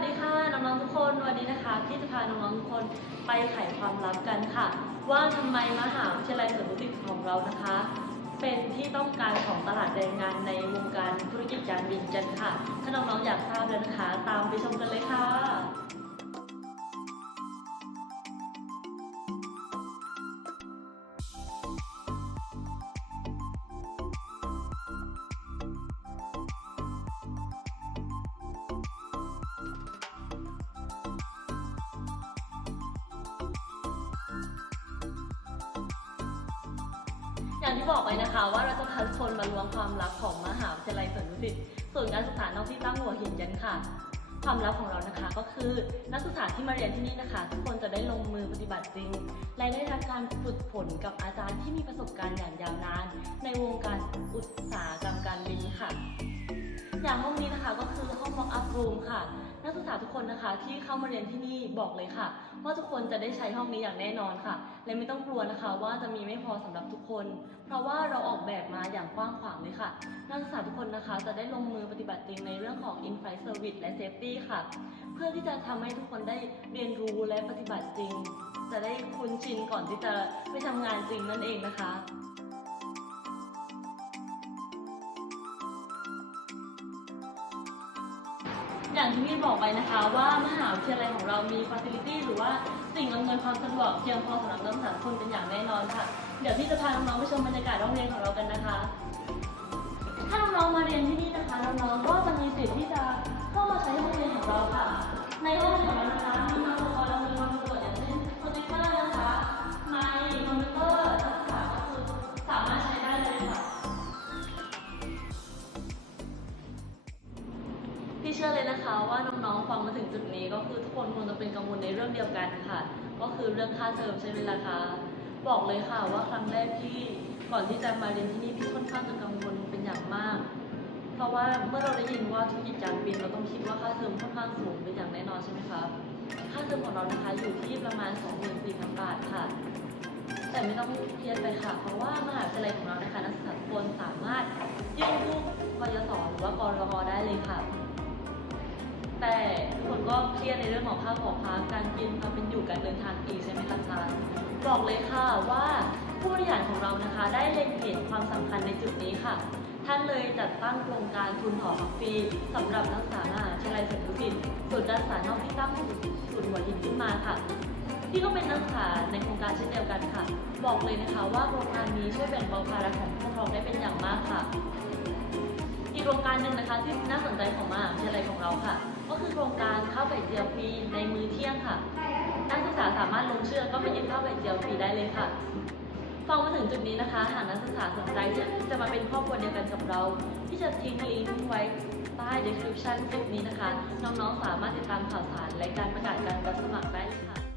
วัสดีค่ะน้องๆทุกคนวันนี้นะคะพี่จะพาน้องๆทุกคนไปไขความลับกันค่ะ ว่าทำไมมหาวิทยาลัยสวนดุสิตของเรานะคะ เป็นที่ต้องการของตลาดแรงงานในวงการธุรกิจการบินกันค่ะ ถ้าน้องๆอยากทราบแล้วนะคะ ตามไปชมกันเลยค่ะ อย่างที่บอกไปนะคะ ว่าเราจะพาทุกคนมาล้วงความลับของมหาวิทยาลัยสวนดุสิตศูนย์การศึกษานอกที่ตั้งหัวหินกันค่ะ ความลับของเรานะคะก็คือนักศึกษาที่มาเรียนที่นี่นะคะ ทุกคนจะได้ลงมือปฏิบัติจริง และได้รับการฝึกฝนกับอาจารย์ที่มีประสบการณ์อย่างยาวนาน ในวงการอุตสาหกรรมการบินค่ะ อย่างห้องนี้นะคะก็คือห้อง mock up room ค่ะ นักศึกษาทุกคนนะคะที่เข้ามาเรียนที่นี่บอกเลยค่ะ ว่าทุกคนจะได้ใช้ห้องนี้อย่างแน่นอนค่ะ และไม่ต้องกลัวนะคะ ว่าจะมีไม่พอสำหรับทุกคน เพราะว่าเราออกแบบมาอย่างกว้างขวางเลยค่ะ นักศึกษาทุกคนนะคะ จะได้ลงมือปฏิบัติจริงในเรื่องของ in-flight service และ safety ค่ะ เพื่อที่จะทำให้ทุกคนได้เรียนรู้และปฏิบัติจริง จะได้คุ้นชินก่อนที่จะไปทำงานจริงนั่นเองนะคะ อย่างที่พี่บอกไปนะคะว่ามหาวิทยาลัยของเรามีฟ a ซิลิตี้หรือว่าสิ่งอำนวยความสะดวกเพียงพอสำหรับนักศึกษาทุกคนเป็นอย่างแน่นอนค่ะ เดี๋ยวพี่จะพาน้องๆไปชมบรรยากาศห้องเรียนของเรากันนะคะ ถ้าน้องมาเรียนที่นี่นะคะ ชื่อเลยนะคะว่าน้องๆฟังมาถึงจุดนี้ก็คือทุกคนคงจะเป็นกังวลในเรื่องเดียวกันค่ะ ก็คือเรื่องค่าเทอมใช่ไหมล่ะคะบอกเลยค่ะว่าครั้งแรกที่ก่อนที่จะมาเรียนที่นี่พี่ค่อนข้างจะกังวลเป็นอย่างมาก เพราะว่าเมื่อเราได้ยินว่าธุรกิจการบินเราต้องคิดว่าค่าเทอมค่อนข้างสูงเป็นอย่างแน่นอนใช่ไหมคะค่าเทอมของเรานะคะอยู่ที่ประมาณ 24,000 บาทค่ะ แต่ไม่ต้องเครียดไปค่ะ เพราะว่ามหาวิทยาลัยของเรานะคะนักศึกษาทุกคนสามารถยื่นกู้กยศหรือว่ากรมได้เลยค่ะ ก็เครียดในเรื่องของค่าหองพักการกินความเป็นอยู่การเดินทางอีกใช่ไหมคะอาจารย์บอกเลยค่ะว่าผู้บริหารของเรานะคะได้เล็งเห็นความสำคัญในจุดนี้ค่ะ ท่านเลยจัดตั้งโครงการทุนหอพักฟรีสำหรับนักศึกษามหาวิทยาลัยสวนดุสิตส่วนการศึกษานอกที่ตั้งศูนย์หัวหินขึ้นมาค่ะที่ก็เป็นนักศึกษาในโครงการเช่นเดียวกันค่ะ บอกเลยนะคะว่าโครงการนี้ช่วยแบ่งเบาภาระของผู้ปกครองได้เป็นอย่างมากค่ะ อีกโครงการหนึ่งนะคะที่น่าสนใจของมหาวิทยาลัยของเราค่ะ คือโครงการข้าวไข่เจียวฟรีในมื้อเที่ยงค่ะ นักศึกษาสามารถลงเชื่อก็ไปยินข้าวไข่เจียวฟรีได้เลยค่ะฟังมาถึงจุดนี้นะคะ หากนักศึกษาสนใจที่จะมาเป็นครอบครัวเดียวกันกับเรา ที่จะทิ้งลิงก์ไว้ใต้ description คลิปนี้นะคะ น้องๆสามารถติดตามข่าวสารและการประกาศการรับสมัครได้เลยค่ะ